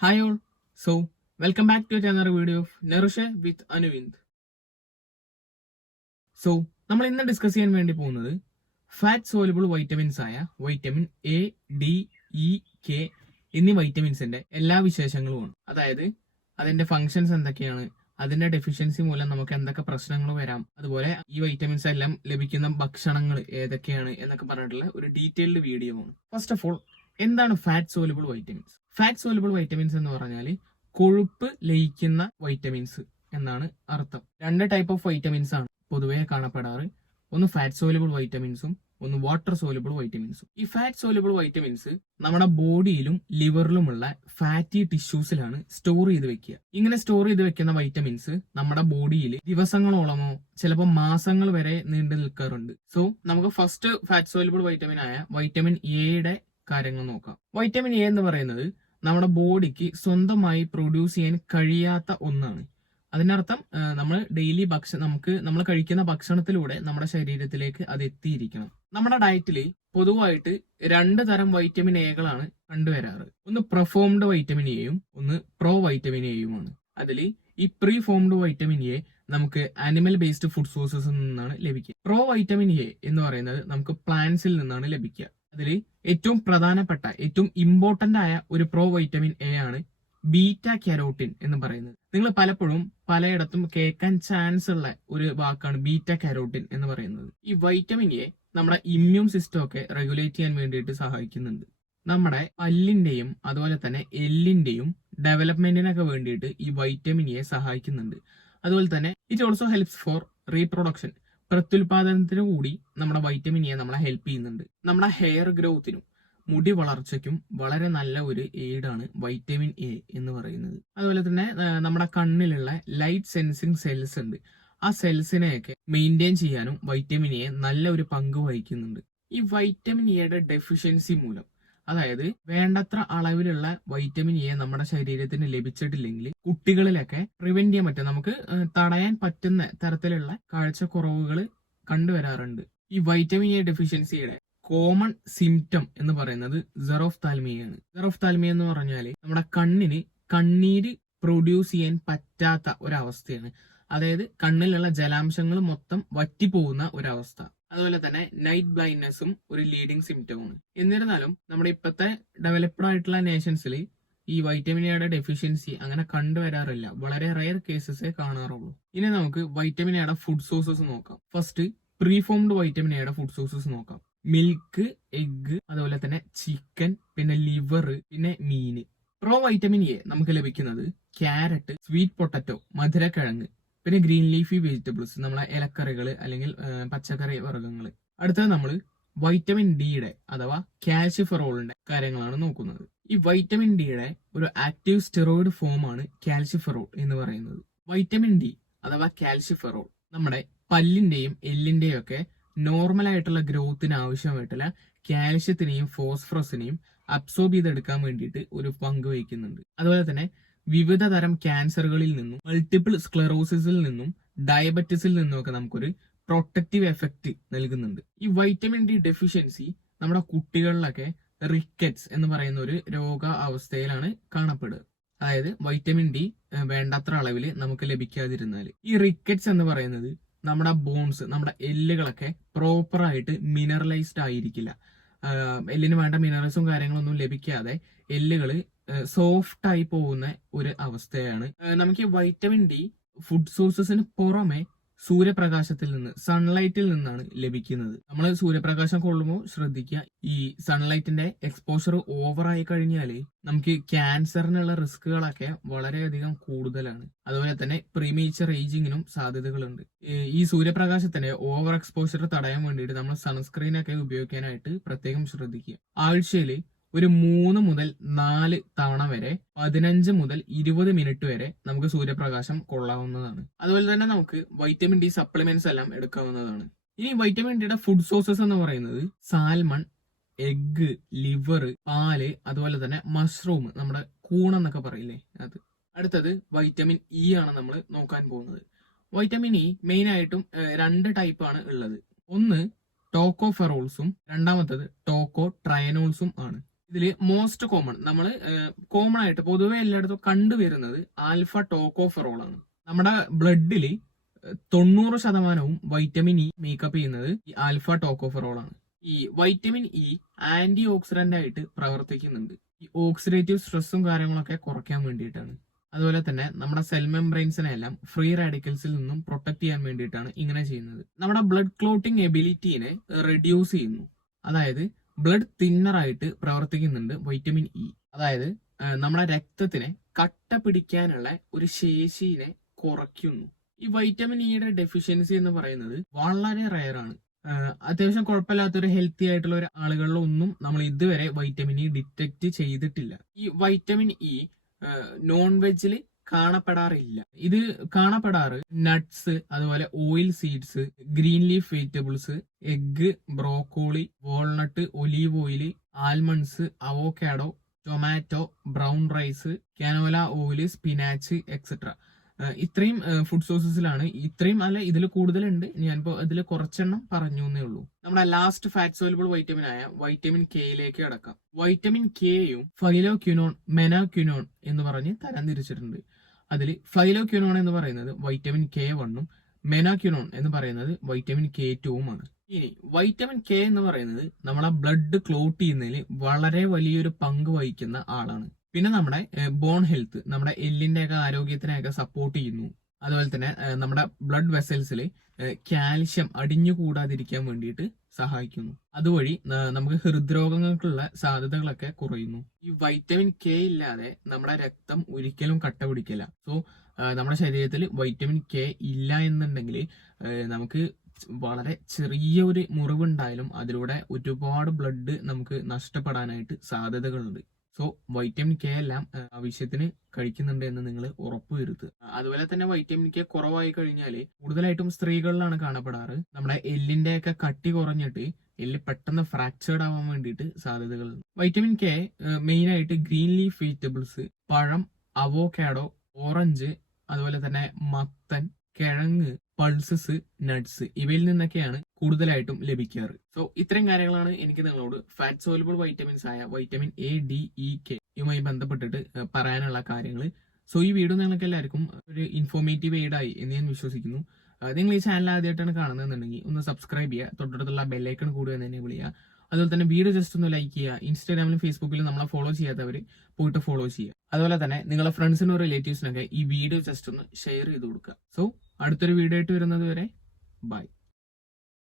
Hi all. Welcome back to another video of Nerusha with Anuvind. നമ്മൾ ഇന്ന് discuss ചെയ്യാൻ വേണ്ടി പോകുന്നത് ഫാറ്റ് സോലുബിൾ വൈറ്റമിൻസ് ആയ vitamin A, D, E, K എന്നീ വൈറ്റമിൻസിന്റെ എല്ലാ വിശേഷങ്ങളുമാണ്. അതായത് അതിന്റെ ഫങ്ഷൻസ് എന്തൊക്കെയാണ്, അതിന്റെ ഡെഫിഷ്യൻസി മൂലം നമുക്ക് എന്തൊക്കെ പ്രശ്നങ്ങൾ വരാം, അതുപോലെ ഈ വൈറ്റമിൻസ് എല്ലാം ലഭിക്കുന്ന ഭക്ഷണങ്ങൾ ഏതൊക്കെയാണ് എന്നൊക്കെ പറഞ്ഞിട്ടുള്ള ഒരു ഡീറ്റെയിൽഡ് വീഡിയോ ആണ്. ഫസ്റ്റ് ഓഫ് ഓൾ, എന്താണ് fat soluble vitamins? Fat soluble vitamins എന്ന് പറഞ്ഞാൽ കൊഴുപ്പ് ലയിക്കുന്ന വൈറ്റമിൻസ് എന്നാണ് അർത്ഥം. രണ്ട് ടൈപ്പ് ഓഫ് വൈറ്റമിൻസ് ആണ് പൊതുവെ കാണപ്പെടാറ്. ഒന്ന് ഫാറ്റ് സോലുബിൾ വൈറ്റമിൻസും ഒന്ന് വാട്ടർ സോലുബിൾ വൈറ്റമിൻസും. ഈ ഫാറ്റ് സോലുബിൾ വൈറ്റമിൻസ് നമ്മുടെ ബോഡിയിലും ലിവറിലുമുള്ള ഫാറ്റി ടിഷ്യൂസിലാണ് സ്റ്റോർ ചെയ്ത് വെക്കുക. ഇങ്ങനെ സ്റ്റോർ ചെയ്ത് വെക്കുന്ന വൈറ്റമിൻസ് നമ്മുടെ ബോഡിയിൽ ദിവസങ്ങളോളമോ ചിലപ്പോൾ മാസങ്ങൾ വരെ നീണ്ടു നിൽക്കാറുണ്ട്. നമുക്ക് ഫസ്റ്റ് ഫാറ്റ് സോലുബിൾ വൈറ്റമിൻ ആയ വൈറ്റമിൻ എയുടെ കാര്യങ്ങൾ നോക്കാം. വൈറ്റമിൻ എ എന്ന് പറയുന്നത് നമ്മുടെ ബോഡിക്ക് സ്വന്തമായി പ്രൊഡ്യൂസ് ചെയ്യാൻ കഴിയാത്ത ഒന്നാണ്. അതിനർത്ഥം നമ്മൾ ഡെയിലി നമ്മൾ കഴിക്കുന്ന ഭക്ഷണത്തിലൂടെ നമ്മുടെ ശരീരത്തിലേക്ക് അത് എത്തിയിരിക്കണം. നമ്മുടെ ഡയറ്റിൽ പൊതുവായിട്ട് രണ്ട് തരം വൈറ്റമിൻ എകളാണ് കണ്ടുവരാറ്. ഒന്ന് പ്രൊഫോംഡ് വൈറ്റമിൻ എയും ഒന്ന് പ്രോ വൈറ്റമിൻ എയുമാണ്. അതിൽ ഈ പ്രീ ഫോംഡ് വൈറ്റമിൻ എ നമുക്ക് ആനിമൽ ബേസ്ഡ് ഫുഡ് സോഴ്സസിൽ നിന്നാണ് ലഭിക്കുക. പ്രോ വൈറ്റമിൻ എ എന്ന് പറയുന്നത് നമുക്ക് പ്ലാന്റ്സിൽ നിന്നാണ് ലഭിക്കുക. അതിൽ ഏറ്റവും പ്രധാനപ്പെട്ട ഏറ്റവും ഇമ്പോർട്ടന്റ് ആയ ഒരു പ്രോ വൈറ്റമിൻ എ ആണ് ബീറ്റ കാരോട്ടിൻ എന്ന് പറയുന്നത്. നിങ്ങൾ പലപ്പോഴും പലയിടത്തും കേൾക്കാൻ ചാൻസ് ഉള്ള ഒരു വാക്കാണ് ബീറ്റ കാരോട്ടിൻ എന്ന് പറയുന്നത്. ഈ വൈറ്റമിൻ എ നമ്മുടെ ഇമ്മ്യൂൺ സിസ്റ്റം ഒക്കെ റെഗുലേറ്റ് ചെയ്യാൻ വേണ്ടിയിട്ട് സഹായിക്കുന്നുണ്ട്. നമ്മുടെ പല്ലിന്റെയും അതുപോലെ തന്നെ എല്ലിന്റെയും ഡെവലപ്മെന്റിനൊക്കെ വേണ്ടിയിട്ട് ഈ വൈറ്റമിൻ എ സഹായിക്കുന്നുണ്ട്. അതുപോലെ തന്നെ it also helps for reproduction, പ്രത്യുൽപാദനത്തിന് കൂടി നമ്മുടെ വൈറ്റമിൻ എ നമ്മളെ ഹെൽപ്പ് ചെയ്യുന്നുണ്ട്. നമ്മുടെ ഹെയർ ഗ്രോത്തിനും മുടി വളർച്ചയ്ക്കും വളരെ നല്ല ഒരു എയ്ഡാണ് വൈറ്റമിൻ എ എന്ന് പറയുന്നത്. അതുപോലെ തന്നെ നമ്മുടെ കണ്ണിലുള്ള ലൈറ്റ് സെൻസിങ് സെൽസ് ഉണ്ട്, ആ സെൽസിനെയൊക്കെ മെയിൻറ്റെയിൻ ചെയ്യാനും വൈറ്റമിൻ എ നല്ല ഒരു പങ്ക് വഹിക്കുന്നുണ്ട്. ഈ വൈറ്റമിൻ എയുടെ ഡെഫിഷ്യൻസി മൂലം, അതായത് വേണ്ടത്ര അളവിലുള്ള വൈറ്റമിൻ എ നമ്മുടെ ശരീരത്തിന് ലഭിച്ചിട്ടില്ലെങ്കിൽ കുട്ടികളിലൊക്കെ പ്രിവെന്റ് ചെയ്യാൻ പറ്റും, നമുക്ക് തടയാൻ പറ്റുന്ന തരത്തിലുള്ള കാഴ്ചക്കുറവുകൾ കണ്ടുവരാറുണ്ട്. ഈ വൈറ്റമിൻ എ ഡെഫിഷ്യൻസിയുടെ കോമൺ സിംറ്റം എന്ന് പറയുന്നത് സെറോഫ്താൽമിയാണ്. സെറോഫ്താൽമിയ എന്ന് പറഞ്ഞാൽ നമ്മുടെ കണ്ണിന് കണ്ണീര് പ്രൊഡ്യൂസ് ചെയ്യാൻ പറ്റാത്ത ഒരവസ്ഥയാണ്. അതായത് കണ്ണിലുള്ള ജലാംശങ്ങൾ മൊത്തം വറ്റിപ്പോകുന്ന ഒരവസ്ഥ. അതുപോലെ തന്നെ നൈറ്റ് ബ്ലൈൻഡ്നെസ്സും ഒരു ലീഡിങ് സിംറ്റമാണ്. എന്നിരുന്നാലും നമ്മുടെ ഇപ്പോഴത്തെ ഡെവലപ്ഡ് ആയിട്ടുള്ള നേഷൻസിൽ ഈ വൈറ്റമിൻ എയുടെ ഡെഫിഷ്യൻസി അങ്ങനെ കണ്ടുവരാറില്ല, വളരെ റയർ കേസസേ കാണാറുള്ളൂ. ഇനി നമുക്ക് വൈറ്റമിൻ എയുടെ ഫുഡ് സോഴ്സസ് നോക്കാം. ഫസ്റ്റ് പ്രീഫോംഡ് വൈറ്റമിൻ എയുടെ ഫുഡ് സോഴ്സസ് നോക്കാം. മിൽക്ക്, എഗ്, അതുപോലെ തന്നെ ചിക്കൻ, പിന്നെ ലിവർ, പിന്നെ മീന്. പ്രോ വൈറ്റമിൻ എ നമുക്ക് ലഭിക്കുന്നത് ക്യാരറ്റ്, സ്വീറ്റ് പൊട്ടറ്റോ, മധുരക്കിഴങ്ങ്, പിന്നെ ഗ്രീൻ ലീഫി വെജിറ്റബിൾസ്, നമ്മളെ ഇലക്കറികൾ അല്ലെങ്കിൽ പച്ചക്കറി വർഗ്ഗങ്ങൾ. അടുത്തത് നമ്മൾ വൈറ്റമിൻ ഡിയുടെ അഥവാ കാൽഷ്യഫെറോളിന്റെ കാര്യങ്ങളാണ് നോക്കുന്നത്. ഈ വൈറ്റമിൻ ഡിയുടെ ഒരു ആക്റ്റീവ് സ്റ്റെറോയിഡ് ഫോമാണ് കാൽഷ്യഫെറോൾ എന്ന് പറയുന്നത്. വൈറ്റമിൻ ഡി അഥവാ കാൽഷ്യഫെറോൾ നമ്മുടെ പല്ലിന്റെയും എല്ലിന്റെയും ഒക്കെ നോർമൽ ആയിട്ടുള്ള ഗ്രോത്തിന് ആവശ്യമായിട്ടുള്ള കാൽഷ്യത്തിനെയും ഫോസ്ഫറസിനെയും അബ്സോർബ് ചെയ്തെടുക്കാൻ വേണ്ടിയിട്ട് ഒരു പങ്ക് വഹിക്കുന്നുണ്ട്. അതുപോലെ തന്നെ വിവിധ തരം ക്യാൻസറുകളിൽ നിന്നും മൾട്ടിപ്പിൾ സ്ക്ലെറോസിസിൽ നിന്നും ഡയബറ്റിസിൽ നിന്നും ഒക്കെ നമുക്കൊരു പ്രൊട്ടക്റ്റീവ് എഫക്റ്റ് നൽകുന്നുണ്ട്. ഈ വൈറ്റമിൻ ഡി ഡെഫിഷ്യൻസി നമ്മുടെ കുട്ടികളിലൊക്കെ റിക്കറ്റ്സ് എന്ന് പറയുന്ന ഒരു രോഗാവസ്ഥയിലാണ് കാണപ്പെടുക. അതായത് വൈറ്റമിൻ ഡി വേണ്ടത്ര അളവിൽ നമുക്ക് ലഭിക്കാതിരുന്നാൽ ഈ റിക്കറ്റ്സ് എന്ന് പറയുന്നത് നമ്മുടെ ബോൺസ്, നമ്മുടെ എല്ലുകളൊക്കെ പ്രോപ്പറായിട്ട് മിനറലൈസ്ഡ് ആയിരിക്കില്ല. എല്ലിന് വേണ്ട മിനറൽസും കാര്യങ്ങളൊന്നും ലഭിക്കാതെ എല്ലുകൾ സോഫ്റ്റ് ആയി പോകുന്ന ഒരു അവസ്ഥയാണ്. നമുക്ക് ഈ വൈറ്റമിൻ ഡി ഫുഡ് സോഴ്സസിന് പുറമെ സൂര്യപ്രകാശത്തിൽ നിന്ന്, സൺലൈറ്റിൽ നിന്നാണ് ലഭിക്കുന്നത്. നമ്മൾ സൂര്യപ്രകാശം കൊള്ളുമ്പോൾ ശ്രദ്ധിക്കുക, ഈ സൺലൈറ്റിന്റെ എക്സ്പോഷർ ഓവർ ആയി കഴിഞ്ഞാൽ നമുക്ക് ക്യാൻസറിനുള്ള റിസ്കുകളൊക്കെ വളരെയധികം കൂടുതലാണ്. അതുപോലെ തന്നെ പ്രീമേച്ചർ ഏജിങ്ങിനും സാധ്യതകളുണ്ട്. ഈ സൂര്യപ്രകാശത്തിന്റെ ഓവർ എക്സ്പോഷർ തടയാൻ വേണ്ടിയിട്ട് നമ്മൾ സൺസ്ക്രീനൊക്കെ ഉപയോഗിക്കാനായിട്ട് പ്രത്യേകം ശ്രദ്ധിക്കുക. ആഴ്ചയിൽ ഒരു 3 മുതൽ 4 തവണ വരെ 15 മുതൽ 20 മിനിറ്റ് വരെ നമുക്ക് സൂര്യപ്രകാശം കൊള്ളാവുന്നതാണ്. അതുപോലെ തന്നെ നമുക്ക് വൈറ്റമിൻ ഡി സപ്ലിമെന്റ്സ് എല്ലാം എടുക്കാവുന്നതാണ്. ഇനി വൈറ്റമിൻ ഡിയുടെ ഫുഡ് സോഴ്സസ് എന്ന് പറയുന്നത് സാൽമൺ, എഗ്, ലിവർ, പാല്, അതുപോലെ തന്നെ മഷ്റൂം, നമ്മുടെ കൂണെന്നൊക്കെ പറയില്ലേ അത്. അടുത്തത് വൈറ്റമിൻ ഇ ആണ് നമ്മൾ നോക്കാൻ പോകുന്നത്. വൈറ്റമിൻ ഇ മെയിൻ ആയിട്ടും 2 ടൈപ്പാണ് ഉള്ളത്. ഒന്ന് ടോക്കോഫെറോൾസും രണ്ടാമത്തത് ടോക്കോ ട്രയനോൾസും ആണ്. ഇതിൽ മോസ്റ്റ് കോമൺ നമ്മൾ കോമൺ ആയിട്ട് പൊതുവെ എല്ലായിടത്തും കണ്ടുവരുന്നത് ആൽഫ ടോക്കോഫെറോൾ ആണ്. നമ്മുടെ ബ്ലഡിൽ 90% വൈറ്റമിൻ ഇ മേക്കപ്പ് ചെയ്യുന്നത് ഈ ആൽഫ ടോക്കോഫെറോൾ ആണ്. ഈ വൈറ്റമിൻ ഇ ആന്റി ഓക്സിഡന്റ് ആയിട്ട് പ്രവർത്തിക്കുന്നുണ്ട്. ഈ ഓക്സിഡേറ്റീവ് സ്ട്രെസ്സും കാര്യങ്ങളൊക്കെ കുറയ്ക്കാൻ വേണ്ടിയിട്ടാണ്. അതുപോലെ തന്നെ നമ്മുടെ സെൽ മെംബ്രെയിൻസിനെ എല്ലാം ഫ്രീ റാഡിക്കൽസിൽ നിന്നും പ്രൊട്ടക്ട് ചെയ്യാൻ വേണ്ടിയിട്ടാണ് ഇങ്ങനെ ചെയ്യുന്നത്. നമ്മുടെ ബ്ലഡ് ക്ലോട്ടിംഗ് എബിലിറ്റിനെ റെഡ്യൂസ് ചെയ്യുന്നു. അതായത് ബ്ലഡ് തിന്നറായിട്ട് പ്രവർത്തിക്കുന്നുണ്ട് വൈറ്റമിൻ ഇ. അതായത് നമ്മുടെ രക്തത്തിനെ കട്ട പിടിക്കാനുള്ള ഒരു ശേഷിനെ കുറയ്ക്കുന്നു. ഈ വൈറ്റമിൻ ഇയുടെ ഡെഫിഷ്യൻസി എന്ന് പറയുന്നത് വളരെ റയർ ആണ്. അത്യാവശ്യം കുഴപ്പമില്ലാത്തൊരു ഹെൽത്തി ആയിട്ടുള്ള ഒരു ആളുകളിലൊന്നും നമ്മൾ ഇതുവരെ വൈറ്റമിൻ ഇ ഡിറ്റക്ട് ചെയ്തിട്ടില്ല. ഈ വൈറ്റമിൻ ഇ നോൺ വെജിൽ കാണപ്പെടാറില്ല. ഇത് കാണപ്പെടാറ് നട്ട്സ്, അതുപോലെ oil seeds, green leaf vegetables, egg, broccoli, walnut, olive oil, almonds, avocado, tomato, brown rice, canola oil, spinach etcetera. ഇത്രയും ഫുഡ് സോഴ്സസിലാണ്. ഇത്രയും അല്ല, ഇതിൽ കൂടുതലുണ്ട്. ഞാനിപ്പോ ഇതിൽ കുറച്ചെണ്ണം പറഞ്ഞു എന്നേ ഉള്ളൂ. നമ്മുടെ ലാസ്റ്റ് ഫാറ്റ് സോലുബിൾ വൈറ്റമിൻ ആയ വൈറ്റമിൻ കെയിലേക്ക് കടക്കാം. വൈറ്റമിൻ കെയും ഫൈലോക്വിനോൺ, മെനാക്വിനോൺ എന്ന് പറഞ്ഞ് തരംതിരിച്ചിട്ടുണ്ട്. അതിൽ ഫൈലോക്വിനോൺ എന്ന് പറയുന്നത് വൈറ്റമിൻ K1 മെനാക്വിനോൺ എന്ന് പറയുന്നത് വൈറ്റമിൻ K2 ആണ്. ഇനി വൈറ്റമിൻ കെ എന്ന് പറയുന്നത് നമ്മളെ ബ്ലഡ് ക്ലോട്ട് ചെയ്യുന്നതിൽ വളരെ വലിയൊരു പങ്ക് വഹിക്കുന്ന ആളാണ്. പിന്നെ നമ്മുടെ ബോൺ ഹെൽത്ത്, നമ്മുടെ എല്ലിന്റെ ഒക്കെ ആരോഗ്യത്തിനെയൊക്കെ സപ്പോർട്ട് ചെയ്യുന്നു. അതുപോലെ തന്നെ നമ്മുടെ ബ്ലഡ് വെസൽസിൽ കാൽഷ്യം അടിഞ്ഞുകൂടാതിരിക്കാൻ വേണ്ടിയിട്ട് സഹായിക്കുന്നു. അതുവഴി നമുക്ക് ഹൃദ്രോഗങ്ങൾക്കുള്ള സാധ്യതകളൊക്കെ കുറയുന്നു. ഈ വൈറ്റമിൻ കെ ഇല്ലാതെ നമ്മുടെ രക്തം ഒരിക്കലും കട്ട പിടിക്കില്ല. സോ നമ്മുടെ ശരീരത്തിൽ വൈറ്റമിൻ കെ ഇല്ല എന്നുണ്ടെങ്കിൽ നമുക്ക് വളരെ ചെറിയ ഒരു മുറിവുണ്ടായാലും അതിലൂടെ ഒരുപാട് ബ്ലഡ് നമുക്ക് നഷ്ടപ്പെടാനായിട്ട് സാധ്യതകളുണ്ട്. സോ വൈറ്റമിൻ കെ എല്ലാം ആവശ്യത്തിന് കഴിക്കുന്നുണ്ട് എന്ന് നിങ്ങൾ ഉറപ്പുവരുത്തുക. അതുപോലെ തന്നെ വൈറ്റമിൻ കെ കുറവായി കഴിഞ്ഞാൽ കൂടുതലായിട്ടും സ്ത്രീകളിലാണ് കാണപ്പെടാറ്. നമ്മുടെ എല്ലിന്റെ ഒക്കെ കട്ടി കുറഞ്ഞിട്ട് എല്ല് പെട്ടെന്ന് ഫ്രാക്ചേർഡ് ആവാൻ വേണ്ടിയിട്ട് സാധ്യതകളുണ്ട്. വൈറ്റമിൻ കെ മെയിൻ ആയിട്ട് ഗ്രീൻ ലീഫ് വെജിറ്റബിൾസ്, പഴം, അവോക്കാഡോ, ഓറഞ്ച്, അതുപോലെ തന്നെ മത്തൻ, കിഴങ്ങ്, പൾസസ്, നട്ട്സ് ഇവയിൽ നിന്നൊക്കെയാണ് കൂടുതലായിട്ടും ലഭിക്കാറ്. സോ ഇത്രയും കാര്യങ്ങളാണ് എനിക്ക് നിങ്ങളോട് ഫാറ്റ് സോലുബിൾ വൈറ്റമിൻസ് ആയ vitamin A, D, E, K യുമായി ബന്ധപ്പെട്ടിട്ട് പറയാനുള്ള കാര്യങ്ങൾ. സോ ഈ വീഡിയോ നിങ്ങൾക്ക് എല്ലാവർക്കും ഒരു ഇൻഫോർമേറ്റീവ് എയ്ഡ് ആയി എന്ന് ഞാൻ വിശ്വസിക്കുന്നു. നിങ്ങൾ ഈ ചാനൽ ആദ്യമായിട്ടാണ് കാണുന്നതെന്നുണ്ടെങ്കിൽ ഒന്ന് സബ്സ്ക്രൈബ് ചെയ്യുക, തൊട്ടടുത്തുള്ള ബെല്ലൈക്കൺ കൂടി തന്നെ വിളിക്കുക. അതുപോലെ തന്നെ വീഡിയോ ജസ്റ്റ് ഒന്ന് ലൈക്ക് ചെയ്യുക. ഇൻസ്റ്റാഗ്രാമിലും ഫേസ്ബുക്കിലും നമ്മളെ ഫോളോ ചെയ്യാത്തവർ പോയിട്ട് ഫോളോ ചെയ്യുക. അതുപോലെ തന്നെ നിങ്ങളുടെ ഫ്രണ്ട്സിനും റിലേറ്റീവ്സിനൊക്കെ ഈ വീഡിയോ ജസ്റ്റ് ഒന്ന് ഷെയർ ചെയ്ത് കൊടുക്കുക. സോ അടുത്തൊരു വീഡിയോ ആയിട്ട് വരുന്നത് വരെ ബൈ.